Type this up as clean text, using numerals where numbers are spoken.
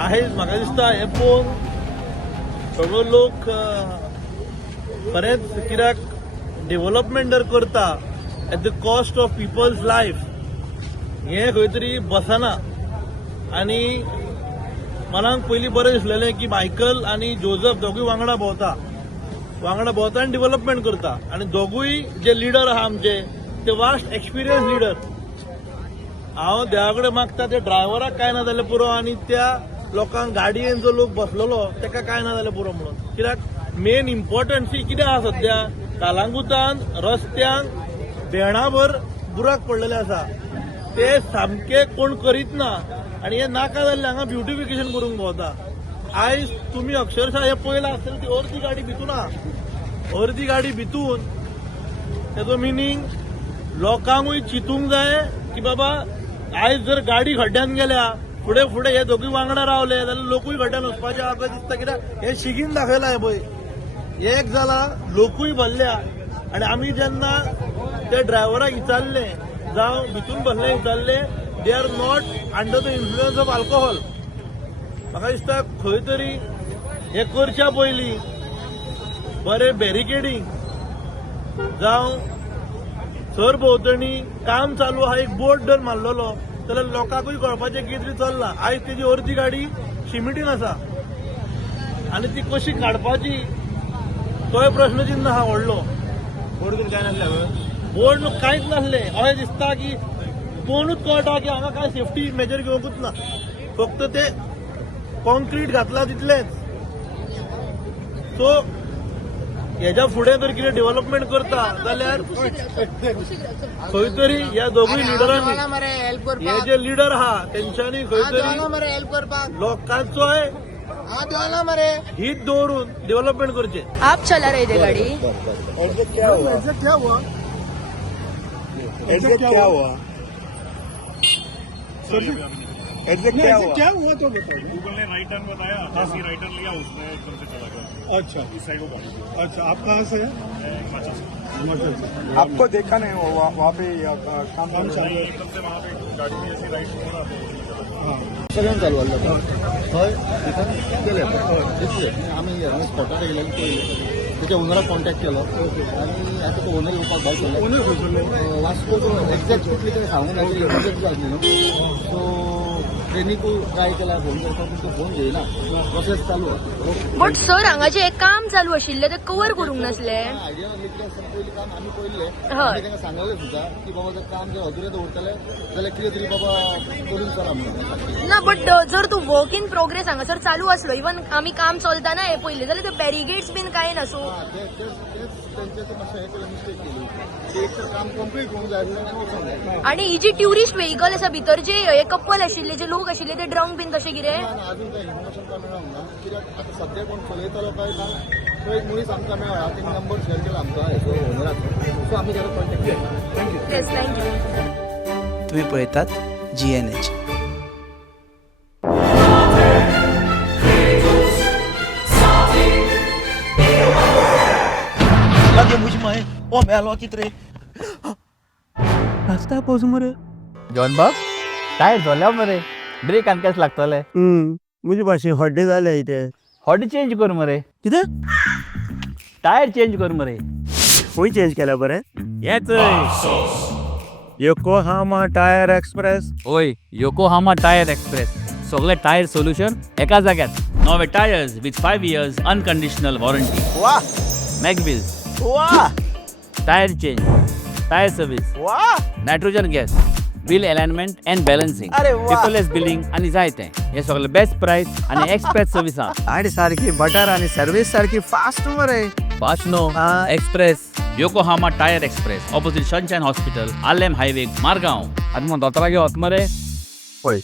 आयज म्हाका दिसता हे पळोवन सगळो लोक बरेच कित्याक डेव्हलपमेंट जर करता at the cost of people's life हे खंय तरी बसना. आनी मनाक पयलीं बरें दिसलेलें की मायकल आनी जोझफ दोगूय वांगडा भोंवता आनी डेव्हलपमेंट करता. आनी दोगूय जे लिडर आहा आमचे ते वास्ट एक्सपिरियन्स लिडर. हांव देवा कडेन मागता त्या ड्रायव्हराक काय ना जाल्यार पुरो आनी त्या लोकांक गाडयेन जो लोक बसलेलो ताका काय ना जाल्यार पुरो म्हणून. कित्याक मेन इम्पॉर्टंट कितें आहा सध्या कालांगुतान रस्त्यांक भेणाभर बुराक पडलेले आसा ते सामके कोण करीत ना. आनी हे नाका जाल्ले हांगा ब्युटिफिकेशन करूंक भोंवता. आयज तुमी अक्षरशः हे पळयलां आसतलें ती अर्दी गाडी भितून आहा. अर्दी गाडी भितून तेजो मिनींग लोकांकूय चिंतूंक जाय की बाबा आयज जर गाडी खड्ड्यान गेल्या फुडें फुडें हे दोगूय वांगडा रावले जाल्यार लोकूय खड्ड्यान वचपाचे आहा कशें दिसता. कित्याक हे शिगीन दाखयला हे पळय एक जाला लोकूय भरल्या. आनी आमी जेन्ना ते ड्रायव्हराक विचारले जावं भितून बसले विचारले they are not under the influence of alcohol. म्हाका दिसता खंय तरी हे करच्या पयलीं बरें बॅरिकेडींग जावं सरभोंवतणी काम चालू आहा एक बोर्ड जर मारलेलो जाल्यार लोकांकूय कळपाचें कितें चल्लां. आयज तेजी अर्दी गाडी शिमिटीन आसा आनी ती कशी काडपाची तोय प्रश्न चिन्ह आहा व्हडलो. बोर्ड काय नासलें बोर्ड कांयच नासलें. अशें दिसता की पळोवनूच कळटा की हांगा कांय सेफ्टी मेजर घेवंकूच ना. फक्त ते कॉन्क्रीट घातला तितलेंच. सो हेच्या फुडें जर कितें डेव्हलपमेंट करता जाल्यार खंय तरी ह्या दोगूय लिडरांनी हे जे लिडर आहा तेंच्यांनी खंय तरी लोकांचोय हित दवरून डेव्हलपमेंट करचे. आप चला रहे थे गाड़ी क्या हुआ तो बताइए. गूगल ने राइट टर्न बताया, जैसे राइट टर्न लिया उसमें एकदम से चला गया. अच्छा इस साइड को गाड़ी अच्छा. आप कहाँ से हैं? हिमाचल से. हिमाचल से. आपको देखा नहीं वहाँ पे काम हम चालू है. एकदम से वहाँ पे गाड़ी में ऐसे राइट हो रहा था. सगळ्यांक चालू हय तिथं गेले दिसले आमी स्पॉटार येयलेले पळयले तेच्या ओनराक कॉन्टॅक्ट केलो आनी आतां तो ओनर येवपाक भायर सरलो. ओनर खंयसरलो? वास्को एक्झॅक्ट कुठली तरी सांगूंक ना इमर्जन्सी जाली न्हू. सो ट्रेनीकूय ट्राय केला फोन करता पूण तो फोन घेयना. प्रोसेस चालू आसा. बट सर हांगा जे एक काम चालू आशिल्लें ते कवर करूंक नासले. आयडिया कितलें आसा पयलीं काम आमी पळयल्लें. हय. तांकां सांगलें सुद्दां की बाबा जर काम जर अधुरें दवरतले जाल्यार कितें तरी बाबा करून चला म्हणून. ना बट जर तू वर्क इन प्रोग्रेस हांगासर चालू आसलो इवन आमी काम चलताना हे पयले जाल्यार ते बॅरिगेड्स बीन काय ना. सो तेंचे मातशें हें केलें मिस्टेक केली. ते एक तर काम कंप्लीट होवंक जाय आसलें वचूंक जाय. आणि ही जी ट्युरिस्ट व्हेकल आसा भितर जे हे कपल आशिल्ले जे लोक आशिल्ले ते ड्रंक बीन कशें कितें. अजून काय इन्फॉर्मेशन काय मेळोंक ना. कित्याक आतां सद्या कोण चलयतालो काय ना तो एक मनीस आमकां मेळ्ळा. तेणी नंबर शेअर केला आमकां हेजो ओनराचो. सो आमी ताका कॉन्टॅक्ट केला. थँक्यू. Yes thank you. तुम्ही पळयतात GNH. लागे मुझ माय ओ मेलो कितरे रास्ता पावस मरे. जॉन बाब टायर झोल्या मरे ब्रेक आनी केस लागतले. मुझे भाशेन हड्डे जाले इथे. हॉडी चेंज कर मरे. कितें टायर चेंज कर मरे. खंय चेंज केल्या बरें हेच योकोहामा टायर एक्सप्रेस. ओय योकोहामा टायर एक्सप्रेस सगळे टायर सोल्युशन एका जाग्यार. नवे tyres with 5 years unconditional warranty. वाह मॅगविल्स वाह टायर चेंज टायर सर्विस वाह nitrogen gas bill alignment and balancing अरे वा. पेपरलेस बिलिंग आनी जायतें हे सगळे बेस्ट प्राइस आनी एक्सप्रेस सर्विस आहा. आणि सारखी बटर आणि सर्विस सारखी फास्ट मरे. फास्ट नो express Yokohama tyre express opposite sunshine hospital आलेम हायवे मारगांव. आनी मग दोतोरा घेवत मरे. पळय